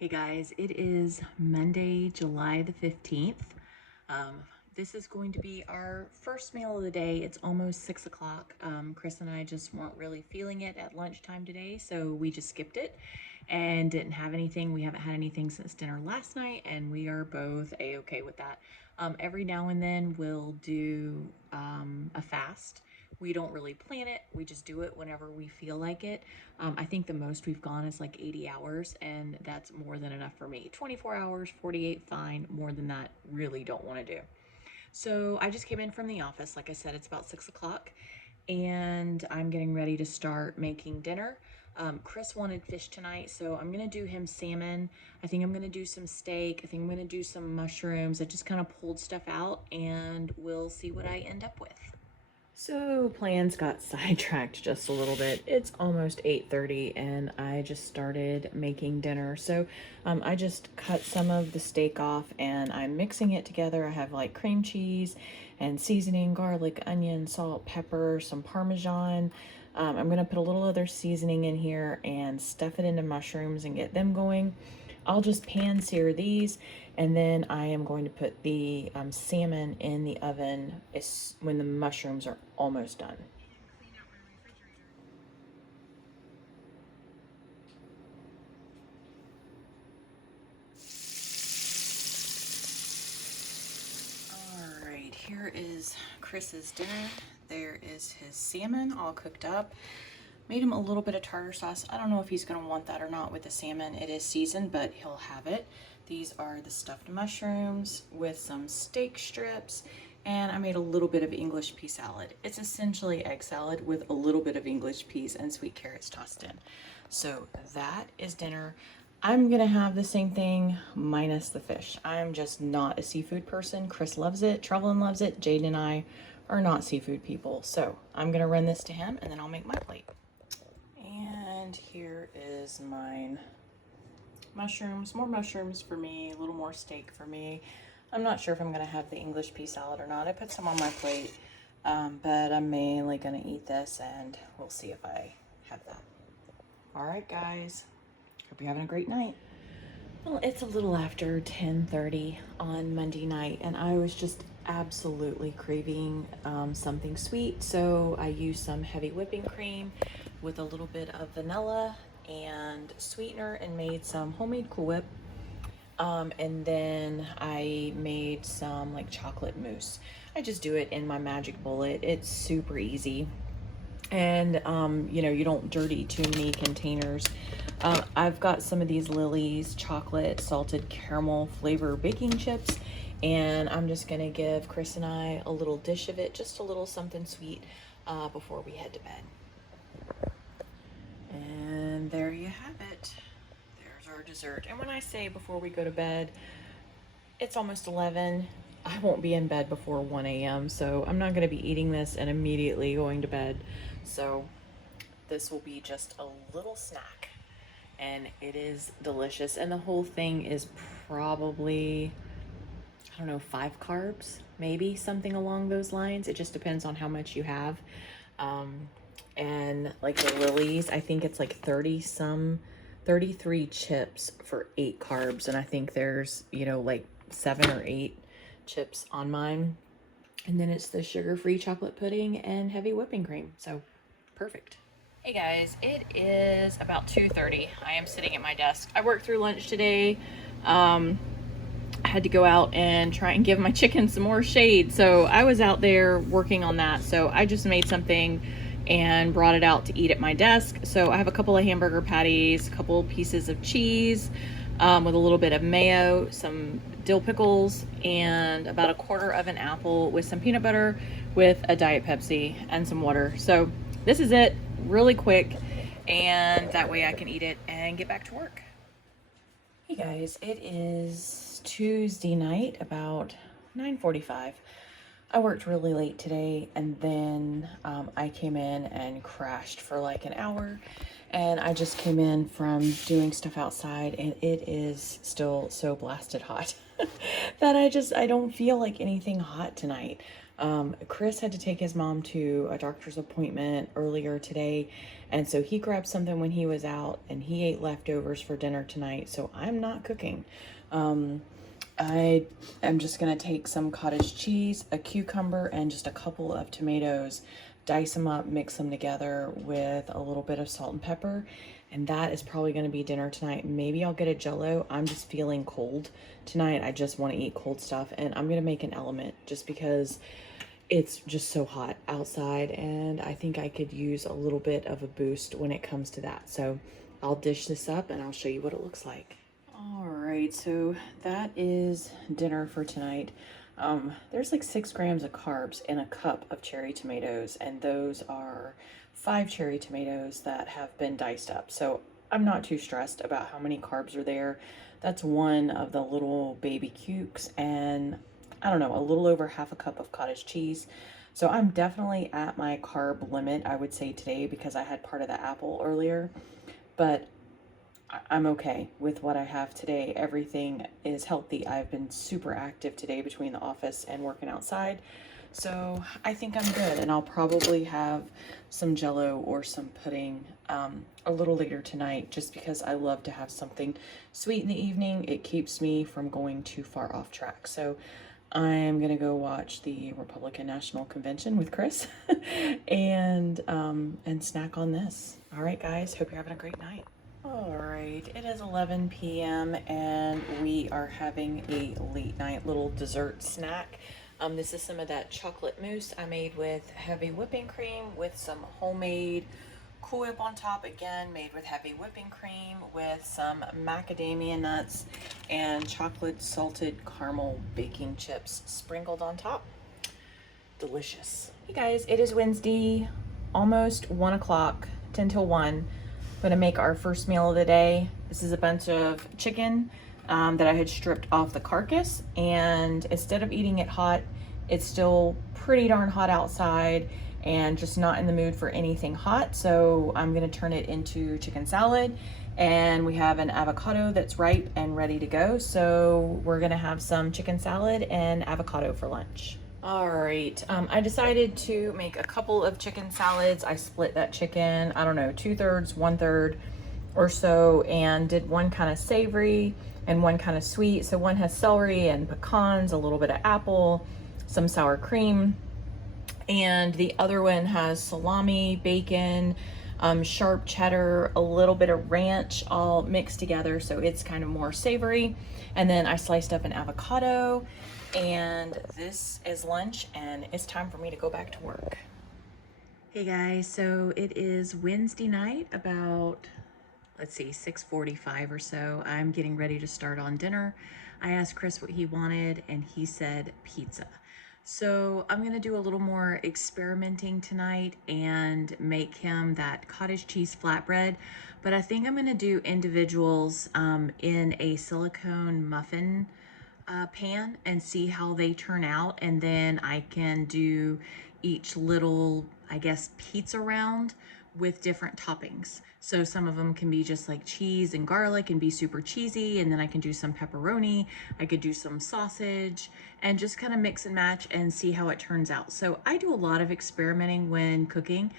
Hey guys, it is Monday, July the 15th. This is going to be our first meal of the day. It's almost 6 o'clock. Chris and I just weren't really feeling it at lunchtime today, so we just skipped it and didn't have anything. We haven't had anything since dinner last night, and we are both a-okay with that. Every now and then we'll do a fast. We don't really plan it, we just do it whenever we feel like it. I think the most we've gone is like 80 hours, and that's more than enough for me. 24 hours, 48, fine. More than that, really don't want to do. So I just came in from the office. Like I said, it's about 6 o'clock, and I'm getting ready to start making dinner. Chris wanted fish tonight, so I'm gonna do him salmon. I think I'm gonna do some steak. I think I'm gonna do some mushrooms. I just kind of pulled stuff out, and we'll see what I end up with. So plans got sidetracked just a little bit. It's almost 8:30 and I just started making dinner. So I just cut some of the steak off and I'm mixing it together. I have like cream cheese and seasoning, garlic, onion, salt, pepper, some Parmesan. I'm gonna put a little other seasoning in here and stuff it into mushrooms and get them going. I'll just pan sear these, and then I am going to put the salmon in the oven when the mushrooms are almost done. All right, here is Chris's dinner. There is his salmon all cooked up. Made him a little bit of tartar sauce. I don't know if he's gonna want that or not with the salmon. It is seasoned, but he'll have it. These are the stuffed mushrooms with some steak strips, and I made a little bit of English pea salad. It's essentially egg salad with a little bit of English peas and sweet carrots tossed in. So that is dinner. I'm gonna have the same thing minus the fish. I'm just not a seafood person. Chris loves it, Trevlin loves it, Jaden and I are not seafood people. So I'm gonna run this to him and then I'll make my plate. And here is mine. Mushrooms, more mushrooms for me, a little more steak for me. I'm not sure if I'm gonna have the English pea salad or not. I put some on my plate, but I'm mainly gonna eat this and we'll see if I have that. All right, guys, hope you're having a great night. Well, it's a little after 10:30 on Monday night, and I was just absolutely craving something sweet, so I used some heavy whipping cream with a little bit of vanilla and sweetener and made some homemade Cool Whip. And then I made some like chocolate mousse. I just do it in my Magic Bullet. It's super easy. And you don't dirty too many containers. I've got some of these Lily's chocolate salted caramel flavor baking chips, and I'm just gonna give Chris and I a little dish of it, just a little something sweet before we head to bed. And there you have it. There's our dessert. And when I say before we go to bed, it's almost 11. I won't be in bed before 1 a.m. So I'm not going to be eating this and immediately going to bed. So this will be just a little snack, and it is delicious. And the whole thing is probably, I don't know, 5 carbs, maybe something along those lines. It just depends on how much you have. And like the Lily's, I think it's like 33 chips for 8 carbs. And I think there's, like 7 or 8 chips on mine. And then it's the sugar-free chocolate pudding and heavy whipping cream. So perfect. Hey guys, it is about 2:30. I am sitting at my desk. I worked through lunch today. I had to go out and try and give my chicken some more shade. So I was out there working on that. So I just made something and brought it out to eat at my desk. So I have a couple of hamburger patties, a couple pieces of cheese with a little bit of mayo, some dill pickles, and about a quarter of an apple with some peanut butter with a Diet Pepsi and some water. So this is it, really quick, and that way I can eat it and get back to work. Hey guys, it is Tuesday night, about 9:45. I worked really late today, and then I came in and crashed for like an hour, and I just came in from doing stuff outside, and it is still so blasted hot that I don't feel like anything hot tonight. Chris had to take his mom to a doctor's appointment earlier today, and so he grabbed something when he was out, and he ate leftovers for dinner tonight, so I'm not cooking. I am just gonna take some cottage cheese, a cucumber, and just a couple of tomatoes, dice them up, mix them together with a little bit of salt and pepper, and that is probably gonna be dinner tonight. Maybe I'll get a Jell-O. I'm just feeling cold tonight. I just want to eat cold stuff, and I'm gonna make an element just because it's just so hot outside, and I think I could use a little bit of a boost when it comes to that. So I'll dish this up and I'll show you what it looks like. All right, so that is dinner for tonight. There's like 6 grams of carbs in a cup of cherry tomatoes, and those are 5 cherry tomatoes that have been diced up. So I'm not too stressed about how many carbs are there. That's one of the little baby cukes, and I don't know, a little over half a cup of cottage cheese. So I'm definitely at my carb limit, I would say, today, because I had part of the apple earlier, but I'm okay with what I have today. Everything is healthy. I've been super active today between the office and working outside. So I think I'm good, and I'll probably have some Jell-O or some pudding a little later tonight, just because I love to have something sweet in the evening. It keeps me from going too far off track. So I'm gonna go watch the Republican National Convention with Chris and snack on this. All right, guys, hope you're having a great night. All right, it is 11 p.m. and we are having a late night little dessert snack. This is some of that chocolate mousse I made with heavy whipping cream with some homemade Cool Whip on top, again made with heavy whipping cream with some macadamia nuts and chocolate salted caramel baking chips sprinkled on top. Delicious. Hey guys, it is Wednesday, almost 1 o'clock, 10 till 1. I'm gonna make our first meal of the day. This is a bunch of chicken that I had stripped off the carcass, and instead of eating it hot, it's still pretty darn hot outside and just not in the mood for anything hot. So I'm gonna turn it into chicken salad, and we have an avocado that's ripe and ready to go. So we're gonna have some chicken salad and avocado for lunch. All right, I decided to make a couple of chicken salads. I split that chicken, I don't know, 2/3, 1/3 or so, and did one kind of savory and one kind of sweet. So one has celery and pecans, a little bit of apple, some sour cream, and the other one has salami, bacon, sharp cheddar, a little bit of ranch, all mixed together, so it's kind of more savory. And then I sliced up an avocado, and this is lunch, and it's time for me to go back to work. Hey guys, so it is Wednesday night, about, let's see, 6:45 or so. I'm getting ready to start on dinner. I asked Chris what he wanted, and he said pizza. So I'm gonna do a little more experimenting tonight and make him that cottage cheese flatbread, but I think I'm gonna do individuals in a silicone muffin pan and see how they turn out, and then I can do each little, I guess, pizza round with different toppings. So some of them can be just like cheese and garlic and be super cheesy, and then I can do some pepperoni, I could do some sausage, and just kind of mix and match and see how it turns out. So I do a lot of experimenting when cooking,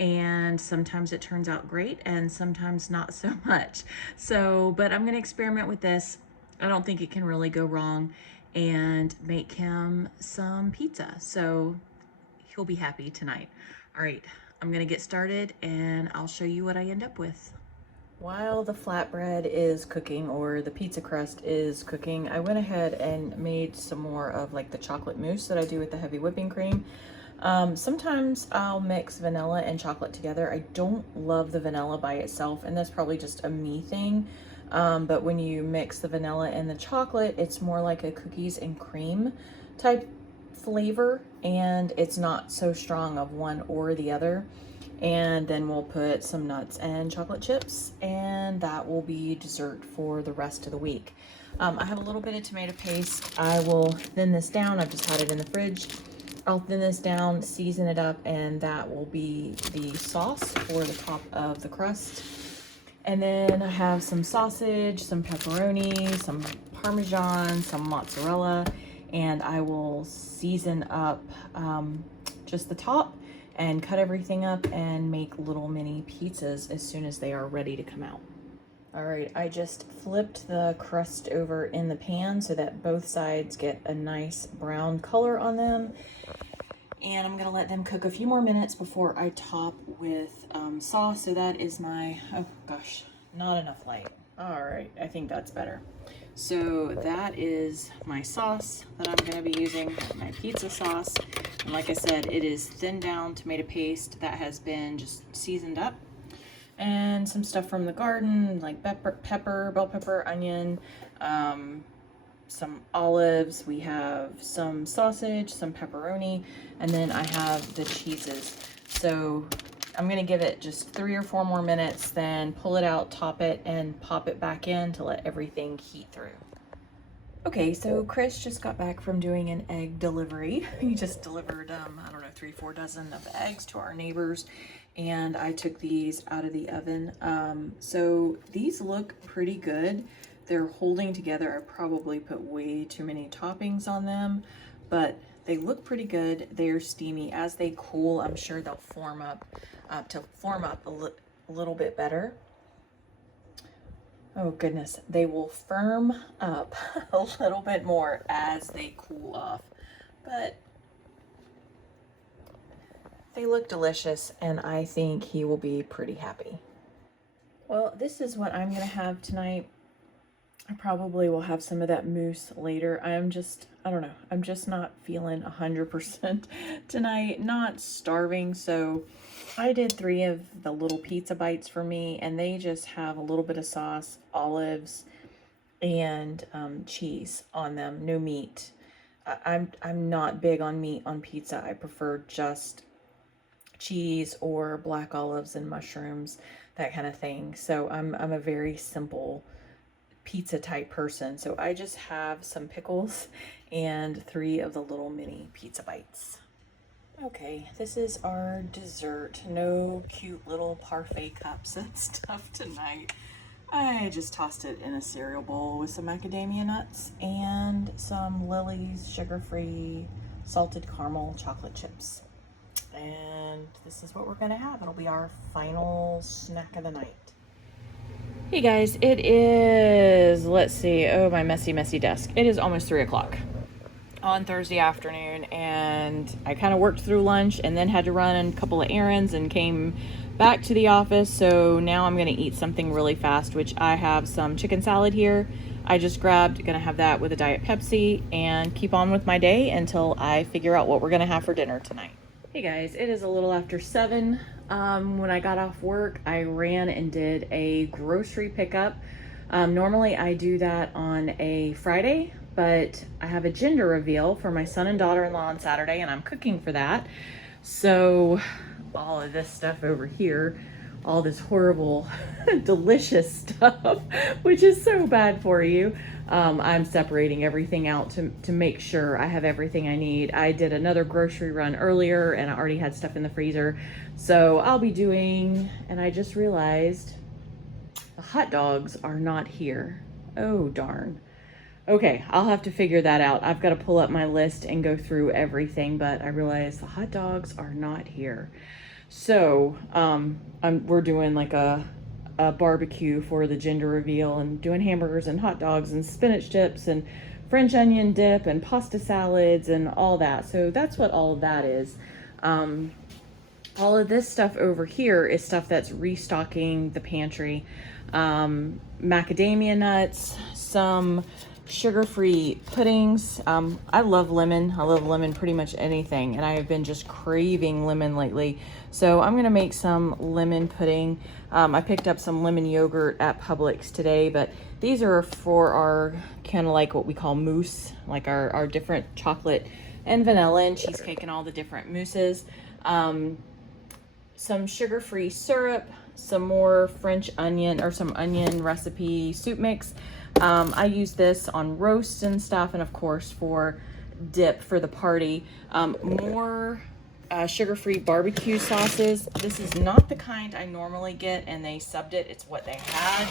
and sometimes it turns out great and sometimes not so much. So, but I'm gonna experiment with this. I don't think it can really go wrong, and make him some pizza. So he'll be happy tonight. All right, I'm gonna get started and I'll show you what I end up with. While the flatbread is cooking, or the pizza crust is cooking, I went ahead and made some more of like the chocolate mousse that I do with the heavy whipping cream. Sometimes I'll mix vanilla and chocolate together. I don't love the vanilla by itself, and that's probably just a me thing. But when you mix the vanilla and the chocolate, it's more like a cookies and cream type flavor, and it's not so strong of one or the other. And then we'll put some nuts and chocolate chips, and that will be dessert for the rest of the week. I have a little bit of tomato paste. I will thin this down. I've just had it in the fridge. I'll thin this down, season it up, and that will be the sauce for the top of the crust. And then I have some sausage, some pepperoni, some Parmesan, some mozzarella, and I will season up just the top and cut everything up and make little mini pizzas as soon as they are ready to come out. All right, I just flipped the crust over in the pan so that both sides get a nice brown color on them. And I'm gonna let them cook a few more minutes before I top with sauce. So that is my, oh gosh, not enough light. All right, I think that's better. So that is my sauce that I'm gonna be using, my pizza sauce. And like I said, it is thinned down tomato paste that has been just seasoned up. And some stuff from the garden, like pepper, bell pepper, onion, some olives. We have some sausage, some pepperoni, and then I have the cheeses. So I'm gonna give it just 3 or 4 more minutes, then pull it out, top it, and pop it back in to let everything heat through. Okay, so Chris just got back from doing an egg delivery. He just delivered, I don't know, 3-4 dozen of eggs to our neighbors, and I took these out of the oven. So these look pretty good. They're holding together. I probably put way too many toppings on them, but they look pretty good. They're steamy. As they cool, I'm sure they'll form up a little bit better. Oh goodness, they will firm up a little bit more as they cool off, but they look delicious and I think he will be pretty happy. Well, this is what I'm gonna have tonight. I probably will have some of that mousse later. I don't know, I'm just not feeling 100% tonight, not starving, so I did 3 of the little pizza bites for me, and they just have a little bit of sauce, olives, and cheese on them, no meat. I'm not big on meat on pizza. I prefer just cheese or black olives and mushrooms, that kind of thing. So I'm a very simple pizza type person. So I just have some pickles and 3 of the little mini pizza bites. Okay, this is our dessert. No cute little parfait cups and stuff tonight. I just tossed it in a cereal bowl with some macadamia nuts and some Lily's sugar-free salted caramel chocolate chips. And this is what we're gonna have. It'll be our final snack of the night. Hey guys, it is, let's see, oh my messy desk. It is almost 3 o'clock on Thursday afternoon, and I kind of worked through lunch and then had to run a couple of errands and came back to the office. So now I'm gonna eat something really fast, which I have some chicken salad here. I just grabbed, gonna have that with a Diet Pepsi and keep on with my day until I figure out what we're gonna have for dinner tonight. Hey guys, it is a little after 7. When I got off work, I ran and did a grocery pickup. Normally I do that on a Friday, but I have a gender reveal for my son and daughter-in-law on Saturday, and I'm cooking for that. So all of this stuff over here, all this horrible, delicious stuff, which is so bad for you. I'm separating everything out to make sure I have everything I need. I did another grocery run earlier and I already had stuff in the freezer. So I'll be doing, and I just realized the hot dogs are not here. Oh, darn. Okay, I'll have to figure that out. I've got to pull up my list and go through everything, but I realized the hot dogs are not here. So we're doing like a barbecue for the gender reveal and doing hamburgers and hot dogs and spinach chips and French onion dip and pasta salads and all that. So that's what all of that is. All of this stuff over here is stuff that's restocking the pantry. Macadamia nuts, some sugar-free puddings. I love lemon. I love lemon pretty much anything, and I have been just craving lemon lately. So I'm gonna make some lemon pudding. I picked up some lemon yogurt at Publix today, but these are for our kind of like what we call mousse, like our different chocolate and vanilla and cheesecake and all the different mousses. Some sugar-free syrup, some more French onion or some onion recipe soup mix. I use this on roast and stuff, and of course for dip for the party. More sugar-free barbecue sauces. This is not the kind I normally get, and they subbed it. It's what they had.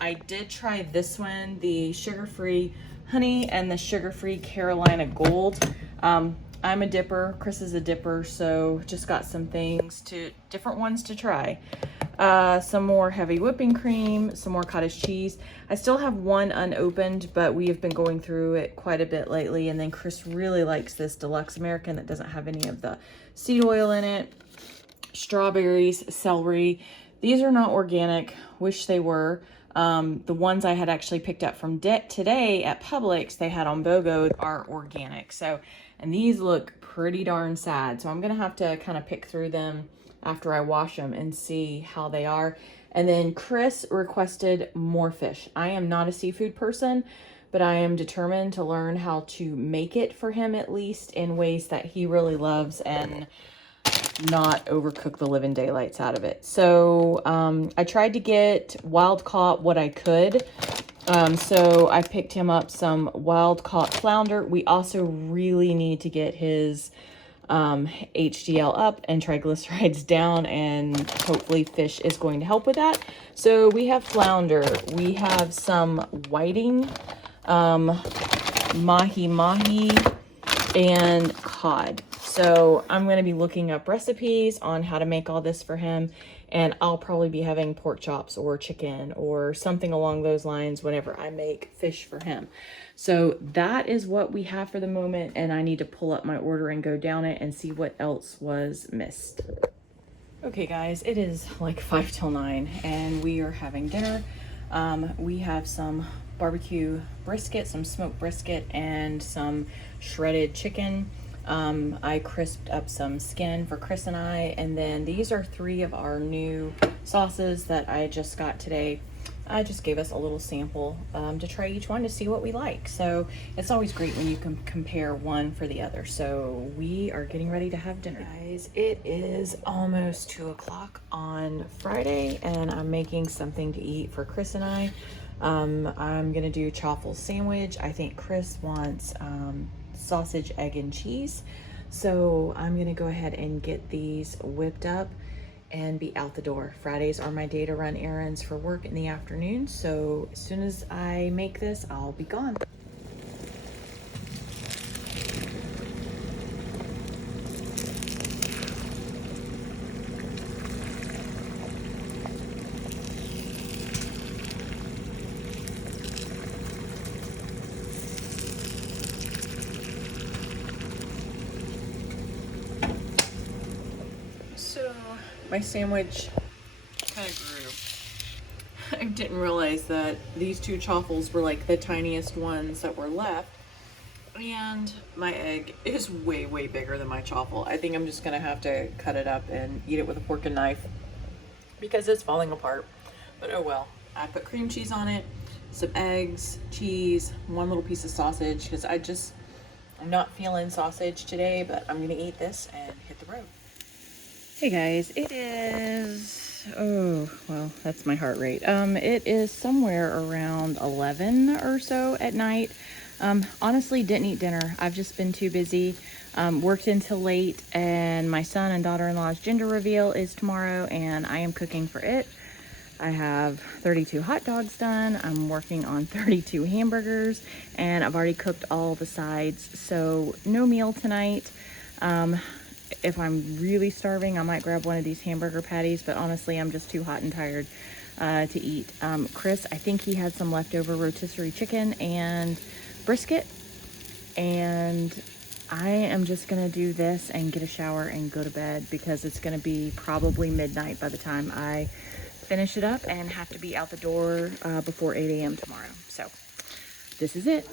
I did try this one, the sugar-free honey and the sugar-free Carolina Gold. I'm a dipper, Chris is a dipper, so just got some different ones to try. Some more heavy whipping cream, some more cottage cheese. I still have one unopened, but we have been going through it quite a bit lately. And then Chris really likes this Deluxe American that doesn't have any of the seed oil in it. Strawberries, celery. These are not organic, wish they were. The ones I had actually picked up from today at Publix, they had on BOGO, are organic. So, and these look pretty darn sad. So I'm gonna have to kind of pick through them after I wash them and see how they are. And then Chris requested more fish. I am not a seafood person, but I am determined to learn how to make it for him, at least in ways that he really loves, and not overcook the living daylights out of it. So I tried to get wild caught what I could. So I picked him up some wild caught flounder. We also really need to get his HDL up and triglycerides down, and hopefully fish is going to help with that. So we have flounder, we have some whiting, mahi and cod. So I'm going to be looking up recipes on how to make all this for him, and I'll probably be having pork chops or chicken or something along those lines whenever I make fish for him. So that is what we have for the moment, and I need to pull up my order and go down it and see what else was missed. Okay guys, it is like 5 till 9 and we are having dinner. We have some barbecue brisket, some smoked brisket, and some shredded chicken. I crisped up some skin for Chris and I, and then these are 3 of our new sauces that I just got today. I just gave us a little sample to try each one to see what we like. So it's always great when you can compare one for the other. So we are getting ready to have dinner. Guys, it is almost 2 o'clock on Friday, and I'm making something to eat for Chris and I. I'm gonna do chaffle sandwich. I think Chris wants sausage, egg, and cheese. So I'm gonna go ahead and get these whipped up and be out the door. Fridays are my day to run errands for work in the afternoon. So as soon as I make this, I'll be gone. So my sandwich kind of grew. I didn't realize that these 2 chaffles were like the tiniest ones that were left. And my egg is way, way bigger than my chaffle. I think I'm just gonna have to cut it up and eat it with a fork and knife because it's falling apart. But oh well. I put cream cheese on it, some eggs, cheese, 1 little piece of sausage, because I'm not feeling sausage today, but I'm gonna eat this and hit the road. Hey guys, it is, oh, well, that's my heart rate. It is somewhere around 11 or so at night. Honestly, didn't eat dinner. I've just been too busy. Worked until late, and my son and daughter-in-law's gender reveal is tomorrow, and I am cooking for it. I have 32 hot dogs done. I'm working on 32 hamburgers, and I've already cooked all the sides, so no meal tonight. If I'm really starving, I might grab one of these hamburger patties, but honestly, I'm just too hot and tired to eat. Chris, I think he had some leftover rotisserie chicken and brisket, and I am just gonna do this and get a shower and go to bed because it's gonna be probably midnight by the time I finish it up and have to be out the door before 8 a.m. tomorrow. So this is it.